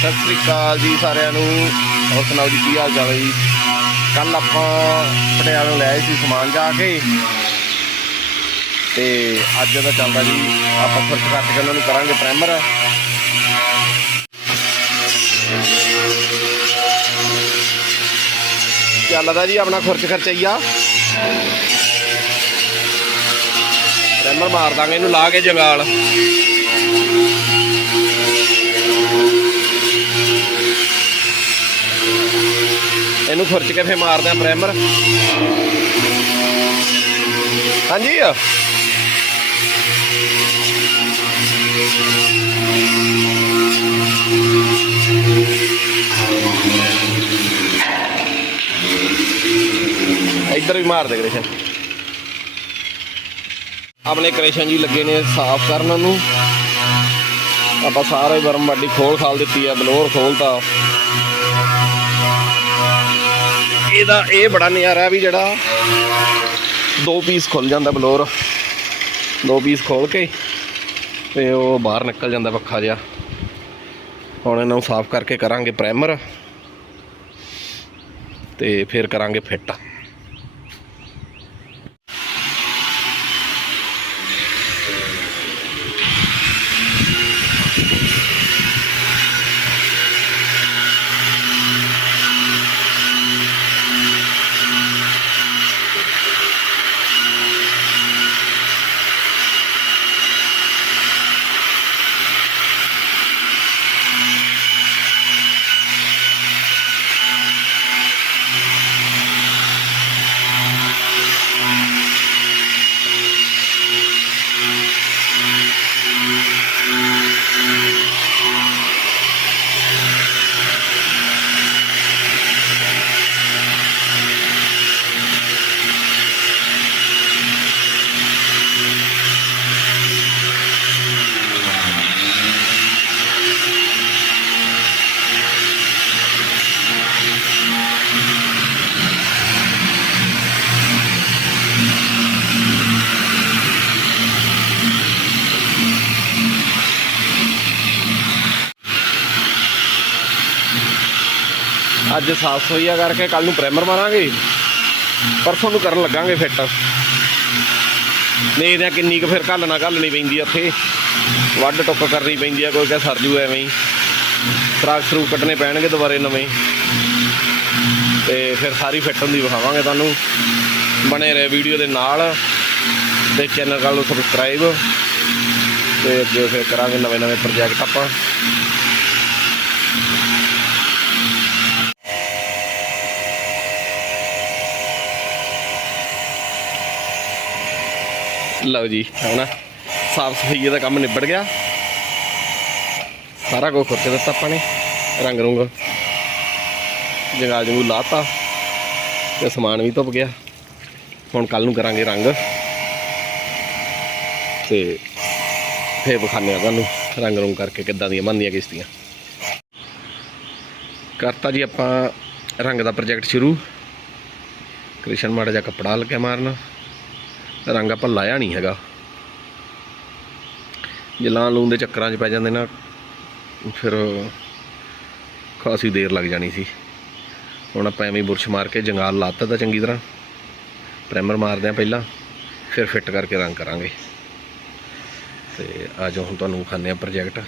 ਸਤਿ ਸ੍ਰੀ ਅਕਾਲ ਜੀ ਸਾਰਿਆਂ ਨੂੰ। ਹੋਰ ਸੁਣਾਓ ਜੀ, ਕੀ ਹਾਲ ਚਾਲ ਹੈ ਜੀ? ਕੱਲ ਆਪਾਂ ਪਟਿਆਲੋਂ ਲੈ ਆਏ ਸੀ ਸਮਾਨ ਜਾ ਕੇ। ਤੇ ਅੱਜ ਦਾ ਚੱਲਦਾ ਜੀ, ਆਪਾਂ ਫ਼ਰਕ ਕੱਟ ਕੇ ਉਹਨਾਂ ਨੂੰ ਕਰਾਂਗੇ ਪ੍ਰਾਈਮਰ ਚੱਲਦਾ ਜੀ ਆਪਣਾ ਖਰਚ ਖਰਚਈਆ। ਪ੍ਰਾਈਮਰ ਮਾਰ ਦਾਂਗੇ ਇਹਨੂੰ ਲਾ ਕੇ ਜੰਗਾਲ। ਇਹਨੂੰ ਖੁਰਚ ਕੇ ਫੇ ਮਾਰਦੇ ਆ ਪ੍ਰਾਈਮਰ ਹਾਂਜੀ? ਇੱਧਰ ਵੀ ਮਾਰ ਦੇ ਕ੍ਰਿਸ਼ਨ। ਆਪਣੇ ਕ੍ਰਿਸ਼ਨ ਜੀ ਲੱਗੇ ਨੇ ਸਾਫ਼ ਕਰਨ ਨੂੰ। ਆਪਾਂ ਸਾਰੇ ਵਰਮ ਵੱਡੀ ਖੋਲ ਖਾਲ ਦਿੱਤੀ ਆ, ਬਲੋਰ ਖੋਲਤਾ। ਇਹਦਾ ਇਹ ਬੜਾ ਨਜ਼ਾਰਾ ਵੀ ਜਿਹੜਾ ਦੋ ਪੀਸ ਖੁੱਲ ਜਾਂਦਾ ਬਲੋਰ। ਦੋ ਪੀਸ ਖੋਲ ਕੇ ਤੇ ਉਹ ਬਾਹਰ ਨਿਕਲ ਜਾਂਦਾ ਪੱਖਾ ਜਿਹਾ। ਹੁਣ ਇਹਨਾਂ ਨੂੰ ਸਾਫ਼ ਕਰਕੇ ਕਰਾਂਗੇ ਪ੍ਰਾਈਮਰ ਤੇ ਫਿਰ ਕਰਾਂਗੇ ਫਿੱਟ। ਅੱਜ ਸਾਫ਼ ਸਫਾਈਆ ਕਰਕੇ ਕੱਲ ਨੂੰ ਪ੍ਰਾਈਮਰ ਮਾਰਾਂਗੇ। ਪਰਸੋਂ ਨੂੰ ਕਰਨ ਲੱਗਾਂਗੇ ਫਿੱਟ ਦੇਖਦੇ ਆ ਕਿੰਨੀ ਕੁ ਫਿਰ ਘੱਲਣਾ ਘੱਲਣੀ ਪੈਂਦੀ ਆ ਉੱਥੇ। ਵੱਢ ਟੁੱਕ ਕਰਨੀ ਪੈਂਦੀ ਆ, ਕੋਈ ਕਹੇ ਸਰਜੂ ਐਵੇਂ ਹੀ। ਟਰੱਕ ਥਰੂ ਕੱਟਣੇ ਪੈਣਗੇ ਦੁਬਾਰੇ ਨਵੇਂ। ਤੇ ਫਿਰ ਸਾਰੀ ਫਿੱਟ ਹੁੰਦੀ ਵਿਖਾਵਾਂਗੇ ਤੁਹਾਨੂੰ। ਬਣੇ ਰਹੇ ਵੀਡੀਓ ਦੇ ਨਾਲ ਤੇ ਚੈਨਲ ਕਰ ਲਓ ਸਬਸਕ੍ਰਾਈਬ ਤੇ ਅੱਗੇ ਫਿਰ ਕਰਾਂਗੇ ਨਵੇਂ ਨਵੇਂ ਪ੍ਰੋਜੈਕਟ ਆਪਾਂ। ਲਓ ਜੀ, ਹੁਣ ਸਾਫ਼ ਸਫ਼ਾਈ ਦਾ ਕੰਮ ਨਿਬੜ ਗਿਆ। ਸਾਰਾ ਕੁਝ ਖੁਰਚ ਦਿੱਤਾ ਆਪਾਂ ਨੇ, ਰੰਗ ਰੁੰਗ ਜਗਾ ਜੰਗੂ ਲਾਤਾ ਤੇ ਸਮਾਨ ਵੀ ਧੁੱਪ ਗਿਆ। ਹੁਣ ਕੱਲ ਨੂੰ ਕਰਾਂਗੇ ਰੰਗ। ਤੇ ਫੇਰ ਵਿਖਾਣੇ ਆ ਤੁਹਾਨੂੰ ਰੰਗ ਰੁੰਗ ਕਰਕੇ ਕਿੱਦਾਂ ਦੀਆਂ ਬਣਦੀਆਂ ਕਿਸ਼ਤੀਆਂ। ਕਰਤਾ ਜੀ ਆਪਾਂ ਰੰਗ ਦਾ ਪ੍ਰੋਜੈਕਟ ਸ਼ੁਰੂ। ਕ੍ਰਿਸ਼ਨ ਮਾੜਾ ਜਿਹਾ ਕੱਪੜਾ ਲੱਗਿਆ ਮਾਰਨਾ। ਰੰਗ ਆਪਾਂ ਲਾਇਆ ਨਹੀਂ ਹੈਗਾ। ਜੇ ਲਾਂ ਲੂਣ ਦੇ ਚੱਕਰਾਂ 'ਚ ਪੈ ਜਾਂਦੇ ਨਾ, ਫਿਰ ਖਾਸੀ ਦੇਰ ਲੱਗ ਜਾਣੀ ਸੀ। ਹੁਣ ਆਪਾਂ ਐਵੇਂ ਬੁਰਸ਼ ਮਾਰ ਕੇ ਜੰਗਾਲ ਲਾਤਾ ਤਾਂ ਚੰਗੀ ਤਰ੍ਹਾਂ। ਪ੍ਰਾਈਮਰ ਮਾਰਦੇ ਆ ਪਹਿਲਾਂ, ਫਿਰ ਫਿੱਟ ਕਰਕੇ ਰੰਗ ਕਰਾਂਗੇ। ਤੇ ਆ ਜਾਓ, ਹੁਣ ਤੁਹਾਨੂੰ ਵਿਖਾਉਂਦੇ ਆ ਪ੍ਰੋਜੈਕਟ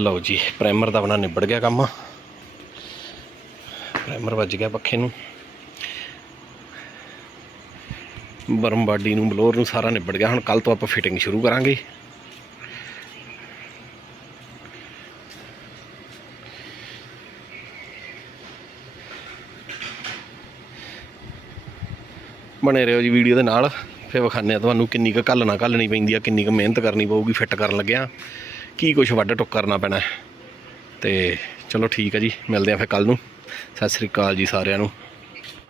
ਲਓ ਜੀ ਪ੍ਰਾਈਮਰ ਦਾ ਆਪਣਾ ਨਿਬੜ ਗਿਆ ਕੰਮ। ਪ੍ਰਾਈਮਰ ਵੱਜ ਗਿਆ ਪੱਖੇ ਨੂੰ। ਬਰਮ ਬਾਡੀ ਨੂੰ, ਬਲੋਰ ਨੂੰ ਸਾਰਾ ਨਿਬੜ ਗਿਆ। ਹੁਣ ਕੱਲ ਤੋਂ ਆਪਾਂ ਫਿਟਿੰਗ ਸ਼ੁਰੂ ਕਰਾਂਗੇ। ਬਣੇ ਰਹੋ ਜੀ ਵੀਡੀਓ ਦੇ ਨਾਲ। ਫਿਰ ਵਿਖਾਉਂਦੇ ਆ ਤੁਹਾਨੂੰ ਕਿੰਨੀ ਕੁ ਘੱਲਣਾ ਘੱਲਣੀ ਪੈਂਦੀ ਆ, ਕਿੰਨੀ ਕੁ ਮਿਹਨਤ ਕਰਨੀ ਪਊਗੀ ਫਿੱਟ ਕਰਨ ਲੱਗਿਆ। ਕੀ ਕੁਝ ਵੱਢ ਟੁੱਕ ਕਰਨਾ ਪੈਣਾ ਹੈ। ਤੇ ਚਲੋ ਠੀਕ ਹੈ ਜੀ, ਮਿਲਦੇ ਆ ਫਿਰ ਕੱਲ ਨੂੰ ਸਤਿ ਸ੍ਰੀ ਅਕਾਲ ਜੀ ਸਾਰਿਆਂ ਨੂੰ